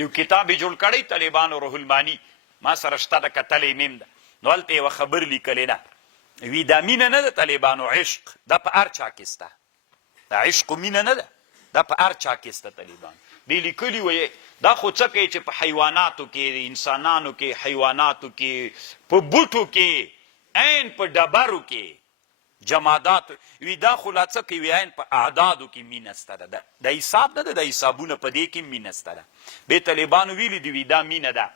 یو کتاب یې جوړ کړی طالبانو روح المانی ما سره شته ده کتلی میم ده نو هلته یوه خبر لیکلی ده وی دا مینه نه ده طالبانو عشق دا په هر چا کې سته دا عشق و مینه نه ده دا په هر چا کې سته طالبانو دی لیکلي وی دا خو څه کوي چې په حیواناتو کې انسانانو کې حیواناتو کې په بوټو کې عین په ډبرو کې جمادات وی دا خو لا څه کوي عین په اعدادو کې مینه سته ده د حساب نه ده د حسابونه په دې کې مینه سته ده بې طالبانو ویلي دي وی دا مینه ده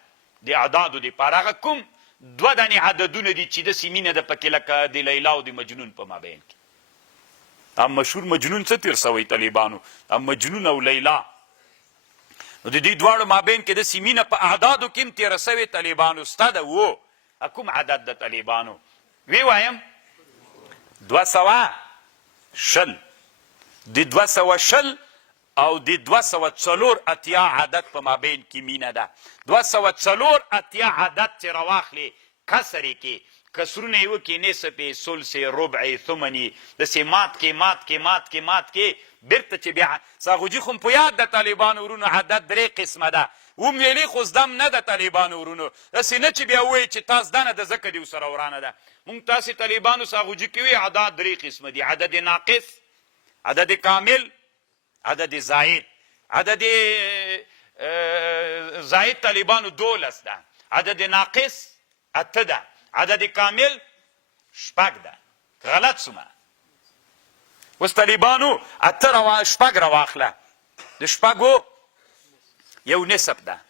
د اعدادو دپاره هغه کوم دوه دانې عددونه دي چې داسې مینه ده پکې لکه د لیلا او د مجنون په مابین کې دا مشهور مجنون څه تیر سوی طالبانو دا مجنون او لیلا نو د دې دواړو مابین کې داسې مینه په اعدادو کې هم تېره سوې طالبانو سته ده و کوم عدد د طالبانو وی وایم 200 د 200 او د 204 عدد په مابین کې مینه ده 204 عدد چې راواخلې کسرې کې کسرونه یې وکړي نصفې ثلثې ربعې ثمنې داسې مات کې بیرته چې بیا ساغوجي خو په یاد د طالبانو ورونو عدد 3 قسمه ده ویلې خو زدم نه د طالبانو ورونو داسې نه چې بیا ووایي چې تا زده نه ده ځکه دې ورسره ورانه ده مونږ تاسې طالبانو ساغوجي کې وي عدد 3 قسمه دي عدد ناقص عدد کامل عدد زائد عدد زائد طالبانو 12 ده عدد ناقص 8 ده عدد کامل 6 ده غلط سومه اوس طالبانو 8 راواخله د 6 یو نصف ده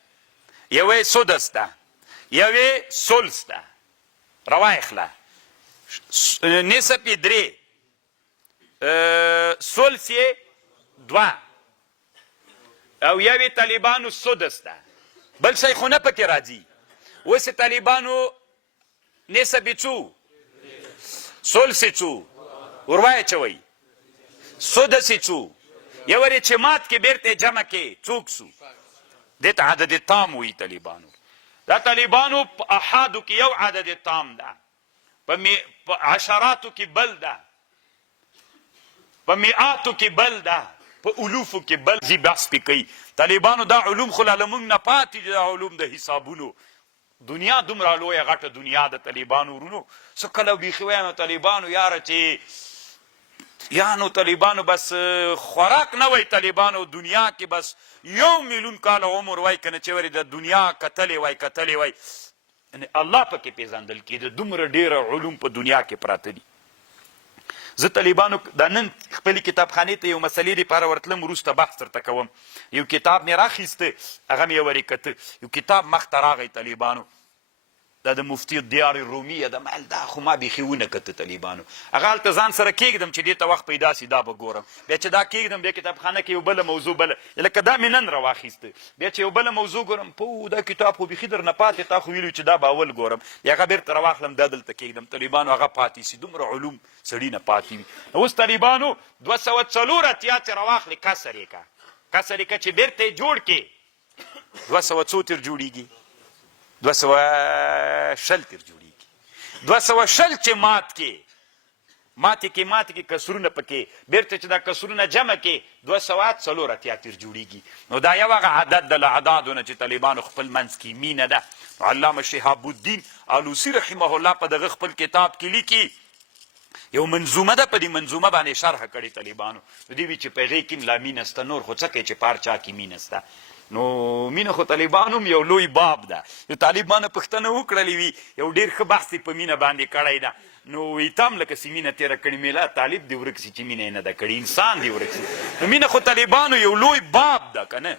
یوې سدس ده یوې ثلث ده راواخله نصف یې 3 ثلث یې 2 او یوې طالبانو سدس ده بل شی خو نه پکې راځي اوس طالبانو نصف یې څو ثلث یې څو وروايه چوئ سدس یې څو یو ورې چې مات کې بیرته جمع کې څوک سو دې ته عدد تام وایي طالبانو دا طالبانو په احادو کې یو عدد تام ده په عشراتو کې بل ده په مئاتو کې بل ده په الوفو کې بل زی بحث پې کوي طالبانو دا علوم خو لا لمونږ نه پاتې دي دا علوم د حسابونو دنیا دومره لویه غټه دنیا د طالبانو ورونو څه کله بیخي وایم طالبانو یاره چې یانو طالبانو بس خوراک نه وای طالبانو دنیا کې بس 1 میلیون کال عمر وای کنه چې وری د دنیا کتلې وای یعنی الله پکې پیژندل کېده دومره ډیره علوم په دنیا کې پراته دي زه طالبانو دا نن خپلې کتابخانې ته یو مسلې دپاره ورتلم وروسته بحث درته کوم یو کتاب مې راخیسته هغه مې یې ورې کته یو کتاب مخته راغی طالبانو دا د مفتي دیار رومیه ده مال دا خو ما بیخي ونه کته طالبانو هغه هلته ځان سره کېږدم چې دې ته وخت پیدا سي دا به ګورم بیا چې دا کېږدم بیا کتابخانه کې یو بله موضوع بله لکه دا مې نن راواخیسته بیا چې یو بله موضوع ګورم پو دا کتاب خو بیخي در نه پاتې تا خو ویلو چې دا به اول ګورم بیا هغه بیرته راواخلم دا دلته کېږدم طالبانو هغه پاتې سي دومره علوم سړي نه پاتې وي اوس طالبانو 204 چې راواخلې کسر یې که چې بیرته یې جوړ کې 200 تر جوړېږي 200 تر جوړېږي 200 چې ماتې کې کسرونه پکې بیرته چې دا کسرونه جمع کې 204 تر جوړېږي نو دا یو هغه عدد د له اعدادو نه چې طالبانو خپل منځ کې مینه ده علامه شهاب الدین آلوسی رحمه الله په دغه خپل کتاب کې لیکي یو منظومه ده په دې منظومه باندې شرح کړې طالبانو نو دې وی چې په هغې کې لا مینه سته نور خو څه کوي چې په هر چا کې مینه سته نو مینه خو طالبانو هم یو لوی باب ده یو طالبانو پوښتنه وکړلې وي یو ډېر ښه بحث یې په مینه باندې کړی ده نو وی ته هم لکه چې مینه تېره کړې میله طالب دې ورک سي چې مینه یې نه ده کړې انسان دې ورک سي نو مینه خو طالبانو یو لوی باب ده که نه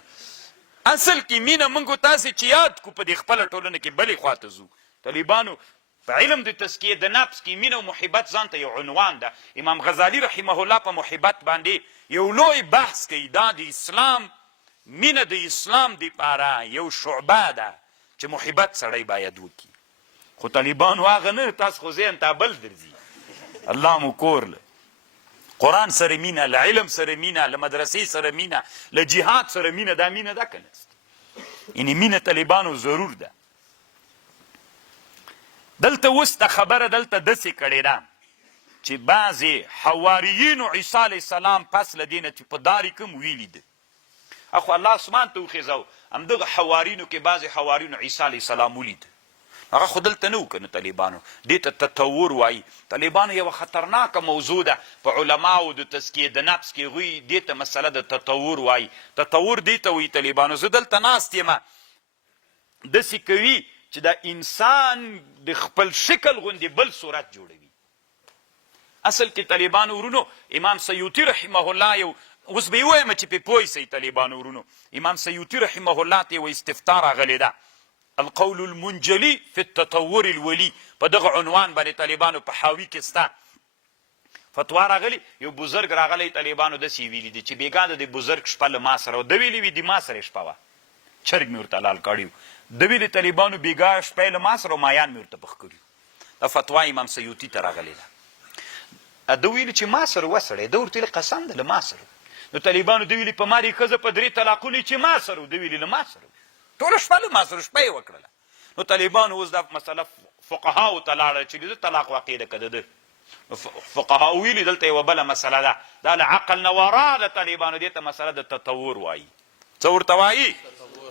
اصل کې مینه موږ تاسې چې یاد کو په دې خپله ټولنه کې بلې خواته ځو طالبانو په علم د تزکیه د نفس کې مینه او محبت ځان ته یو عنوان ده امام غزالی رحمه الله په محبت باندې یو لوی بحث کوي دا د اسلام مینه د اسلام دپاره یو شعبه ده چې محبت سړی باید وکړي خو طالبانو هغه نه تاسو خو ذهن ته بل درځي الله مو کور له قرآن سره مینه له علم سره مینه له مدرسې سره مینه له جهاد سره مینه دا مینه ده که نه یعنې مینه طالبانو ضرور ده دلته اوس د خبره دلته داسې کړې ده چې بعضې حواریینو عیسی علیه السلام پس له دې نه چې په دارې کوم ویلي ده اخو الله اسمان ته وخیزو همدغه حوارینو کې بعضې حوارینو عیسی علیه السلام ولید هغه خو دلته نه و که نه طالبانو دې ته تطور وایي طالبانو یوه خطرناکه موضوع ده په علماو د تزکیې د نفس کې هغوی دې ته مسله د تطور وایي تطور دې ته وایي طالبانو زه دلته ناست یمه داسې کوي چې دا انسان د خپل شکل غوندې بل صورت جوړوي اصل کې طالبانو ورونو امام سیوطي رحمه الله یو اوس به یې ووایم چې پې پوه سئ طالبانو ورونو امام سیوطي رحمه الله ته یوه استفتاء راغلې ده القول المنجلي في التطور الولي په دغه عنوان باندې طالبانو په حاوي کې ستا فتوا راغلی یو بزرګ راغلی طالبانو داسې ویلي دي چې بېګا د دې بزرګ شپه له ما سره و ده ویلي وي د ما سره شپه وه چرګ مې ورته لال کړی و ده ویلي طالبانو بېګا شپه یې له ما سره و مایان مې ورته پخ کړي دا فتوا امام سیوطي ته راغلی ده ده ویلي چې ما سره وسړی ده ورته ویلي قسم ده له ما سره نو طالبانو ده ویلي په ما دې ښځه په 3 طلاقونه چې ما سره و ده ویلي له ما سره ټوله شپه له ما سره شپه یې وکړله نو طالبانو اوس دا مسله فقهاو ته لاړه چې د طلاق واقع ده که د ده فقهاو ویلي دلته یوه بله مسله ده دا له عقل نه ورا د طالبانو دې ته مسله د تطور وایي څه ورته وایي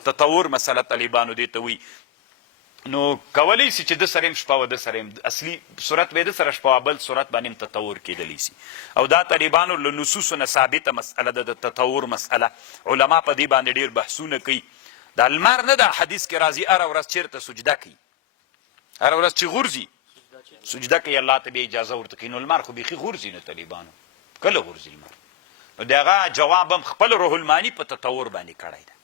تطور مسله طالبانو دې ته وایي نو کولی سي چې د سره هم شپه و د سره هم اصلي صورت به د سره شپه وه بل صورت باندې هم تطور کیدلی سي او دا طالبانو له نصوصو نه ثابته مسله ده د تطور مسله علما په دې باندې ډېر بحثونه کوي دا لمر نه ده حدیث کې راځي هره ورځ چېرته سجده کوي هره ورځ چې غورځي سجده کوي الله ته بیا اجازه ورته کوي نو لمر خو بیخي غورځي نه طالبانو کله غورځي لمر نو د هغه جواب هم خپل روح المانی په تطور باندې کړی ده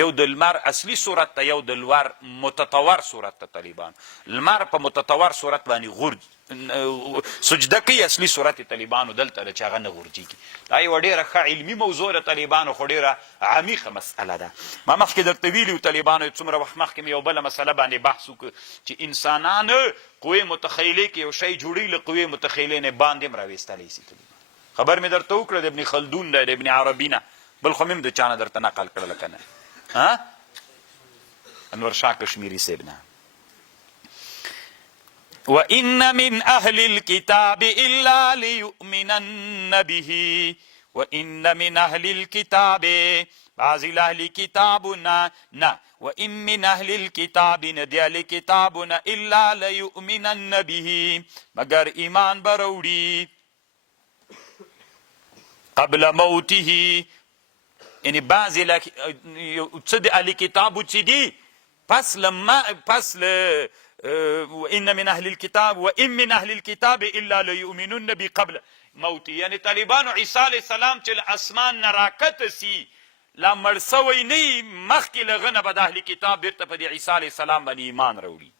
یو د لمر اصلي صورت ته یو د لور متطور صورت ته طالبان لمر په متطور صورت باندې غورځ سجده کوي اصلي صورت طالبانو دلته ده چې هغه نه غورځېږي دا یوه ډېره ښه علمي موضوع ده طالبانو خو ډېره عمیقه مسئله ده ما مخکې درته ویلي وو طالبانو څومره وخت مخکې مې یو بله مسله باندې بحث وکړو چې انسانان قوې متخیلې کې یو شی جوړوي له قوې متخیلې نه باندې هم راویستلی سي خبر مې درته وکړه د ابن خلدون ده د ابن عربي نه بل خو مې هم د چا نه درته نقل کړله که نه انور شاه کشمیری صاحب نه وَإِنَّ مِنْ أَهْلِ الْكِتَابِ إِلَّا لِيُؤْمِنَنَّ بِهِ وَإِنَّ مِنْ أَهْلِ الْكِتَابِ بعضی اهل کتابنا نه وَإِنَّ مِنْ أَهْلِ الْكِتَابِ ندی اهل کتابنا إِلَّا لَيُؤْمِنَنَّ بِهِ مگر ایمان بروڑی قبل موته یعنی بعضی څه د اهل کتابو چې دي پس وإن من أهل الكتاب وإن من أهل الكتاب إلا ليؤمنون بي قبل موتي یعنی طالبانو عیسی علیه السلام چې له اسمان نه راکته سي لا مړ سوی نه مخکې له هغه نه به د اهل کتاب بیرته په دې عیسی علیه السلام باندې ایمان راوړي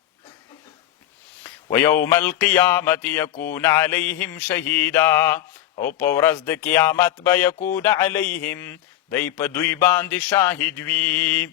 ويوم القيامة يكون عليهم شهيدا او په ورځ د قیامت به یکون علیهم دی په دوی باندې شاهد وي